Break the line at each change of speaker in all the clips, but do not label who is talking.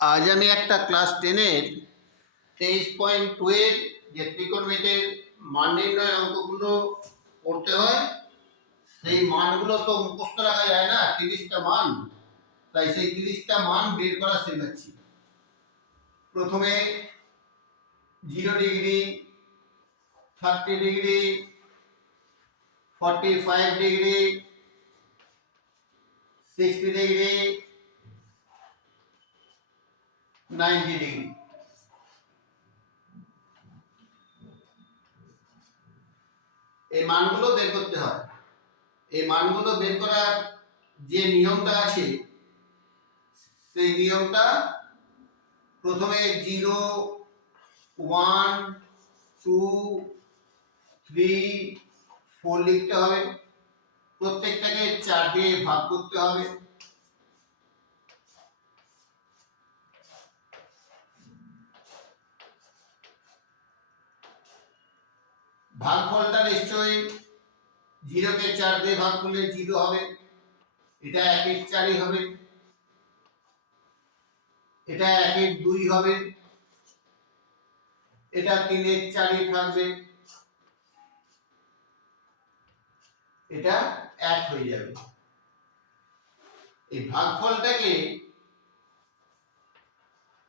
আজ আমি একটা ক্লাস টেনের তেইশ পয়েন্ট টু এর যে ত্রিকোণমিতির মান নির্ণয় অঙ্কগুলো করতে হয়, সেই মানগুলো তো মুখস্থ রাখা যায় না, তিরিশটা মান। তাই সেই তিরিশটা মান বের করা শেখাচ্ছি প্রথমে zero degree, thirty degree, forty five degree, sixty degree ninety degree এই মানগুলো বের করতে হয় এই মানগুলো বের করার যে নিয়মটা আছে, সেই নিয়মটা প্রথমে zero, one, two, three, four লিখতে হবে। প্রত্যেকটাকে চার দিয়ে ভাগ করতে হবে। ভাগফলটা নিশ্চয়ই জিরোকে চার দিয়ে ভাগ করলে জিরো হবে। এটা একের চারই হবে। এটা একের দুই হবে। এটা তিনের চারই থাকবে। এটা এক হয়ে যাবে। এই ভাগফলটাকে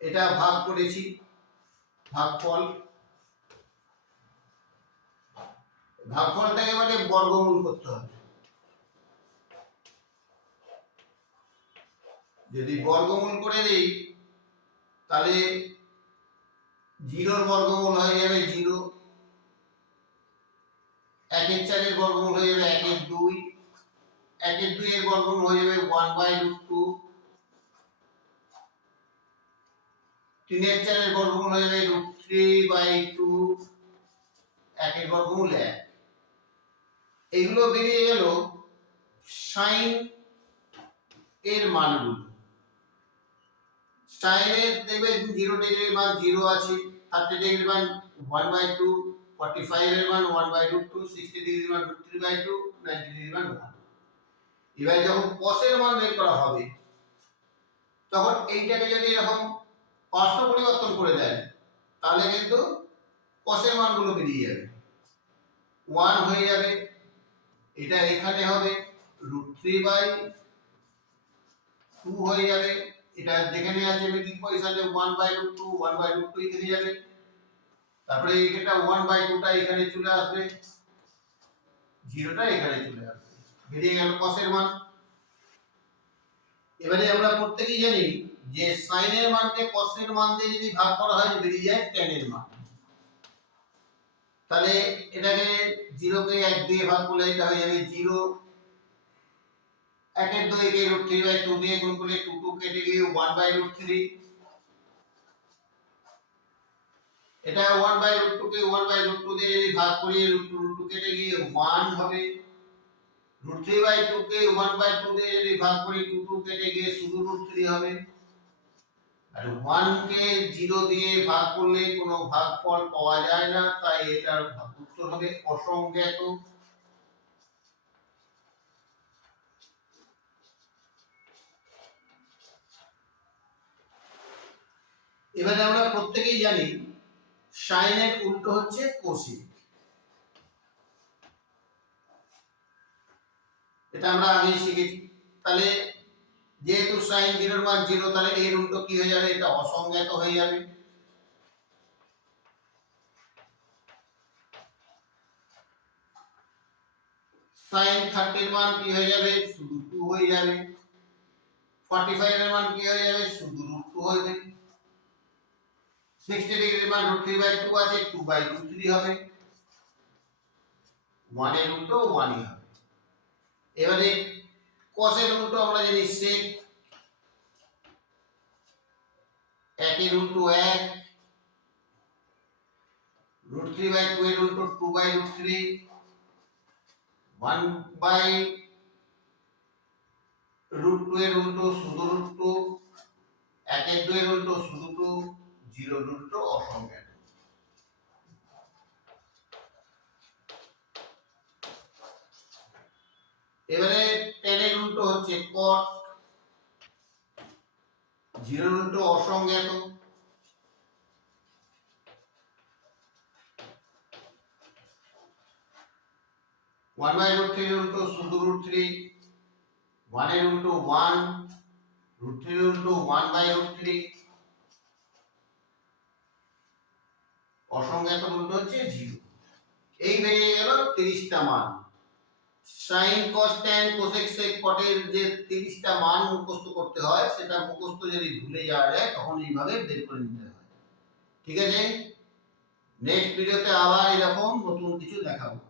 এটা ভাগ করেছি। ভাগফল ভাগফলটাকে মানে বর্গমূল করতে হবে। যদি বর্গমূল করে দিই, তাহলে জিরোর বর্গমূল হয়ে যাবে জিরো। একের চারের বর্গমূল হয়ে যাবে একের দুই। একের দুই এর বর্গমূল হয়ে যাবে ওয়ান বাই রুট টু তিনের চারের বর্গমূল হয়ে যাবে রুট থ্রি বাই টু একের বর্গমূল এক। এগুলো বেরিয়ে গেল সাইন এর মানগুলো। সাইনের দেখবে জিরো ডিগ্রির মান জিরো আছে থার্টি ডিগ্রির মান ওয়ান বাই টু ফর্টি ফাইভের মান one by root two sixty ডিগ্রির মান root three by two ninety ডিগ্রির মান ওয়ান এবার যখন কসের মান বের করা হবে, তখন এইটাকে যদি এরকম পার্শ্ব পরিবর্তন করে দেয়, তাহলে কিন্তু কসের মানগুলো বেরিয়ে যাবে। ওয়ান হয়ে যাবে এটা এখানে হবে রুট থ্রি বাই টু হয়ে যাবে। এটা যেখানে আছে মেকিং পজিশনে one by root two one by root two এখানে যাবে। তারপরে এটা ওয়ান বাই টুটা এখানে চলে আসবে। জিরোটা এখানে চলে আসবে। বেরিয়ে গেল কসের মান। এবারে আমরা প্রত্যেকেই জানি যে সাইনের মানকে কসের মান দিয়ে যদি ভাগ করা হয়, বেরিয়ে যায় ট্যানের মান। তাহলে এটাকে জিরোকে এক দিয়ে ভাগ করলে এটা হয়ে যাবে জিরো একের দুই কে রুট থ্রি বাই টু দিয়ে গুণ করলে টু টু কেটে গিয়ে ওয়ান বাই রুট থ্রি এটা ওয়ান বাই রুট টু কে ওয়ান বাই রুট টু দিয়ে যদি ভাগ করি রুট টু রুট টু কেটে গিয়ে ওয়ান হবে। রুট থ্রি বাই টু কে ওয়ান বাই টু দিয়ে যদি ভাগ করি টু টু কেটে গিয়ে শুধু রুট থ্রি হবে। আর ওয়ান কে জিরো দিয়ে ভাগ করলে কোনো ভাগফল পাওয়া যায় না, তাই এটার উত্তর হবে অসংজ্ঞাত। এবারে আমরা প্রত্যেকেই জানি, সাইনের উল্টো হচ্ছে কোসিক এটা আমরা আগেই শিখেছি। তাহলে যেহেতু সাইন জিরোর মান জিরো তাহলে এর উল্টো কি হয়ে যাবে? এটা অসংজ্ঞাত হয়ে যাবে। সাইন থার্টির মান কি হয়ে যাবে? শুধু টু হয়ে যাবে। ফর্টি ফাইভের মান কি হয়ে যাবে? শুধু রুট টু হয়ে যাবে। সিক্সটি ডিগ্রির মান রুট থ্রি বাই টু আছে টু বাই রুট থ্রি হবে। ওয়ানের উল্টো ওয়ানই হবে। এবারে কসের উল্টো আমরা জানি সেক একের উল্টো এক রুট থ্রি বাই টু এর উল্টো two by root three one by root two এর উল্টো শুধু রুট টু একের দুই এর উল্টো শুধু টু জিরো উল্টো অসংজ্ঞাত এবারে টেনের উল্টো হচ্ছে কট। জিরোর উল্টো অসংজ্ঞাত ওয়ান বাই রুট থ্রি উল্টো শুধু রুট থ্রি। ওয়ানের উল্টো ওয়ান। রুট থ্রি উল্টো ওয়ান বাই রুট থ্রি। অসংজ্ঞাত উল্টো হচ্ছে জিরো। এই বেরিয়ে গেল তিরিশটা মান। Sine, cos, tan, cosec, sec, পটের যে তিরিশটা মান মুখস্থ করতে হয়, সেটা মুখস্থ যদি ভুলে যাওয়া যায়, তখন এইভাবে বের করে নিতে হয়। ঠিক আছে? নেক্সট ভিডিওতে আবার এরকম নতুন কিছু দেখাবো।